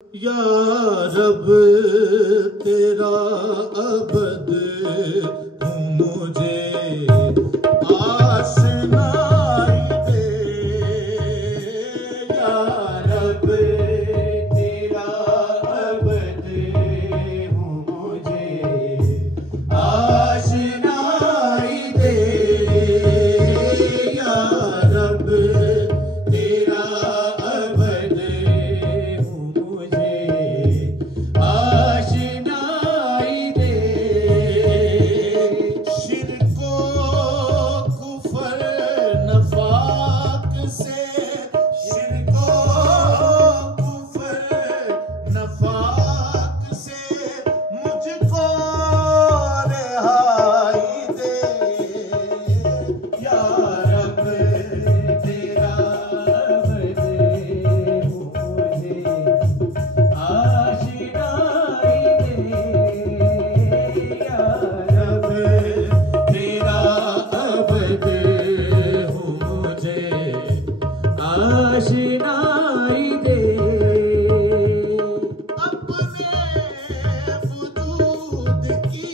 या रब तेरा अबद हूँ मुझे आशनाई दे। या रब तेरा अबद हूँ मुझे आशनाई दे। या रब तेरा अबद हूँ मुझे आशनाई दे। शिरको कुफर नफाक से, शिरको कुफर नफाक से मुझको रिहाई दे। या रब तेरा अबद हूँ मुझे आशनाई दे। या रब तेरा अबद हूँ मुझे आशनाई दे। अपने वजूद की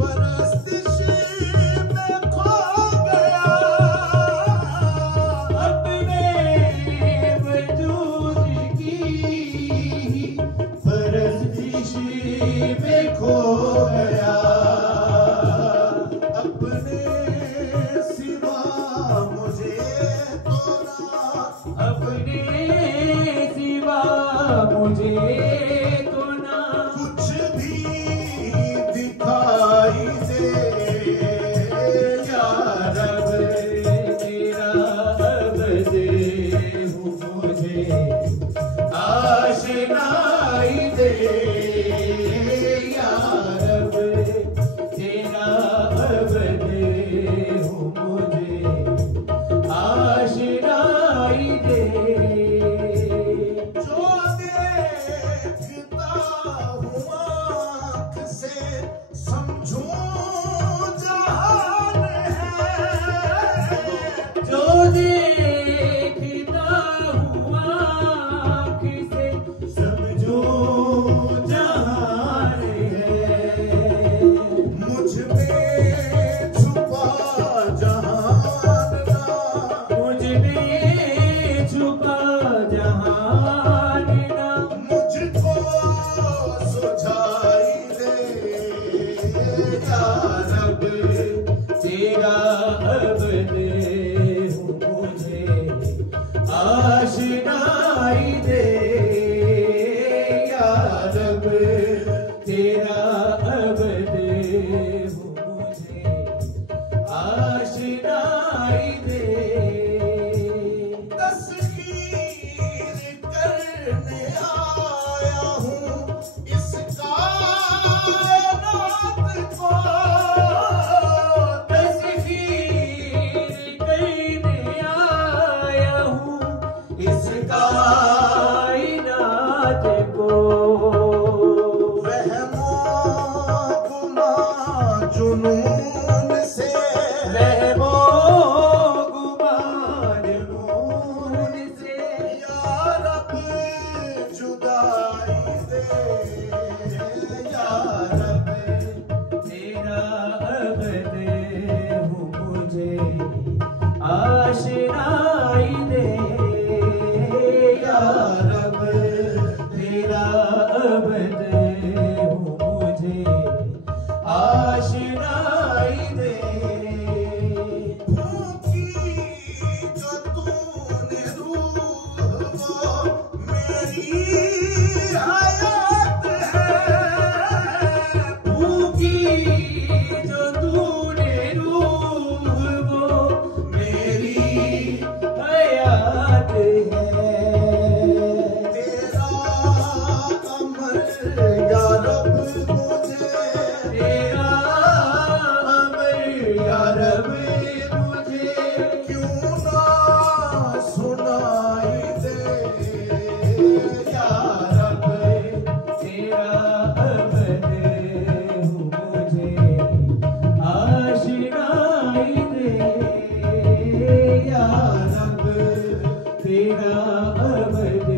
परस्तिश में खो गया। अपने वजूद की परस्तिश में खो गया। अपने सिवा मुझे तोरा, अपने सिवा मुझे तो ना कुछ भी दिखाई दे। या रब तेरा अबद हूँ मुझे आशनाई दे। या रब तेरा अबद हूँ मुझे आशनाई दे। जो देखता हूँ आँख से समझूं जहान है। जो देखता हूँ आँख से समझूं जहान है। मुझ में छुपा जहान ना, मुझ में छुपा जहान ना मुझको सुझाई दे। या रब तेरा अबद हूँ मुझे आशनाई दे। या रब तेरा अबद हूँ मुझे आशनाई दे। तस्खीर करने आया हूँ इस कायनात को। तस्खीर करने आया हूँ इस कायनात को। वहमो गुमा जुनून से, वहमो गुमा जुनून से या रब जुदाई दे। या रब तेरा अबद हूँ मुझे आशनाई दे। या रब तेरा अबद हूँ मुझे आशनाई दे। फूंकी जो तूने रूह वो मेरी हयात है। फूंकी जो तूने रूह वो मेरी हयात है। तेरा अमर या रब मुझे, तेरा अमर या रब मुझे क्यों ना सुनाई दे। या रब तेरा अबद हूँ मुझे आशनाई दे। या रब तेरा अबद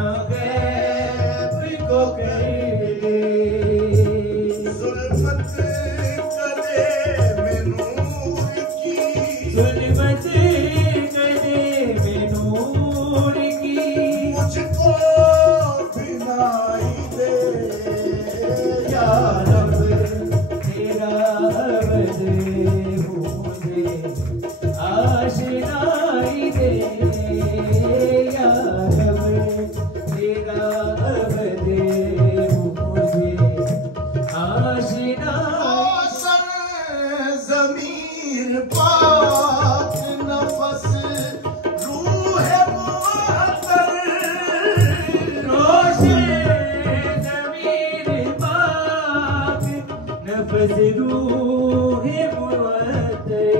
ना गैब को कर ले जुल्मत करे में नूर की जुल्मत करे में नूर की मुझको बिनाई दे या रब तेरा अवध मुझे आशनाई दे या रब तेरा अवध मुझे आशनाई ज़मीर पाक नफस रूह मुअत्तर रोशन ज़मीर पाक नफ़्स रूह मुअत्तर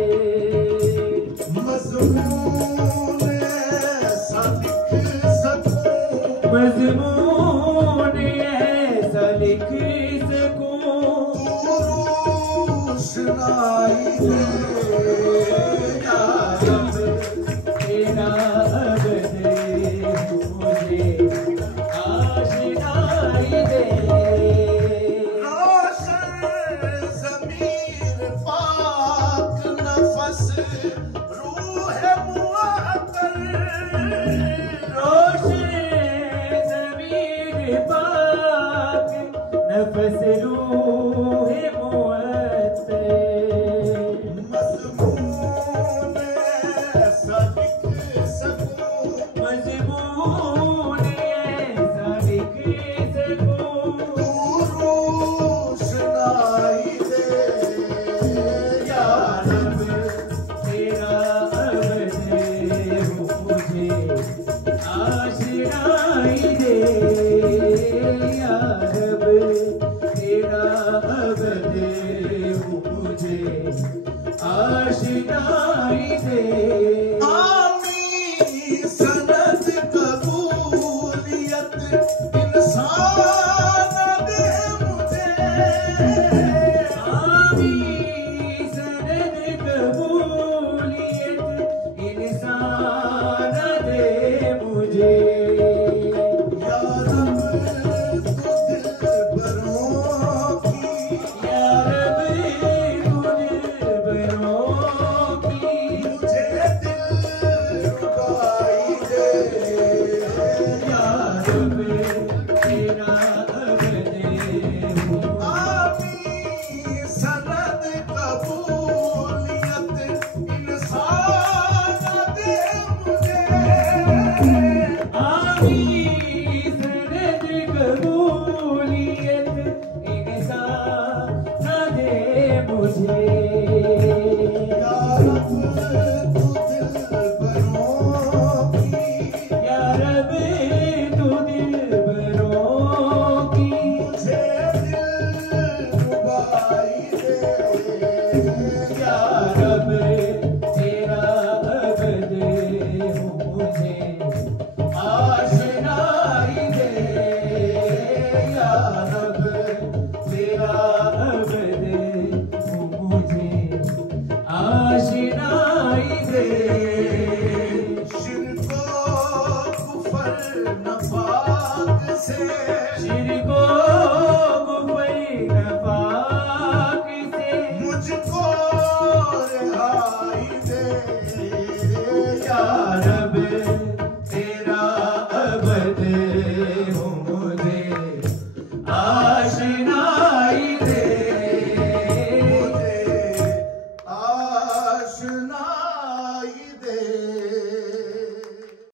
मज़मून ऐसा लिख सकूं मज़मून ऐसा लिख सकूं तू रोशनाई दे या रब तेरा अवध मुझे आशनाई दे रोशन ज़मीर पाक नफस रूह मुअत्तर रोशन ज़मीर पाक नफ़्स रूह मुअत्तर मज़मून ऐसा लिख सकूं मज़मून ऐसा लिख सकूं तू रोशनाई दे या रब तेरा अवध मुझे आशनाई दे या रब तेरा अवध मुझे आशनाई दे आमी सनद कबूलियत इंसान दे मुझे आमी सनद कबूलियत इंसान दे मुझे या रब तू दिलबरों की या रब तू दिलबरों की मुझे दिलरुबाई दे या रब तेरा अवध आमी सनद कबूलियत इंसान दे मुझे आमी सनद कबूलियत इंसान दे मुझे या रब तू दिलबरों की या रब तू दिलबरों की मुझे दिलरुबाई दे या रब तेरा अवध मुझे आशनाई दे या रब तेरा अवध मुझे आशनाई दे शिरको कुफर नफाक से शिरको गुफर नफाक से मुझको रिहाई दे या रब तेरा अवध मुझे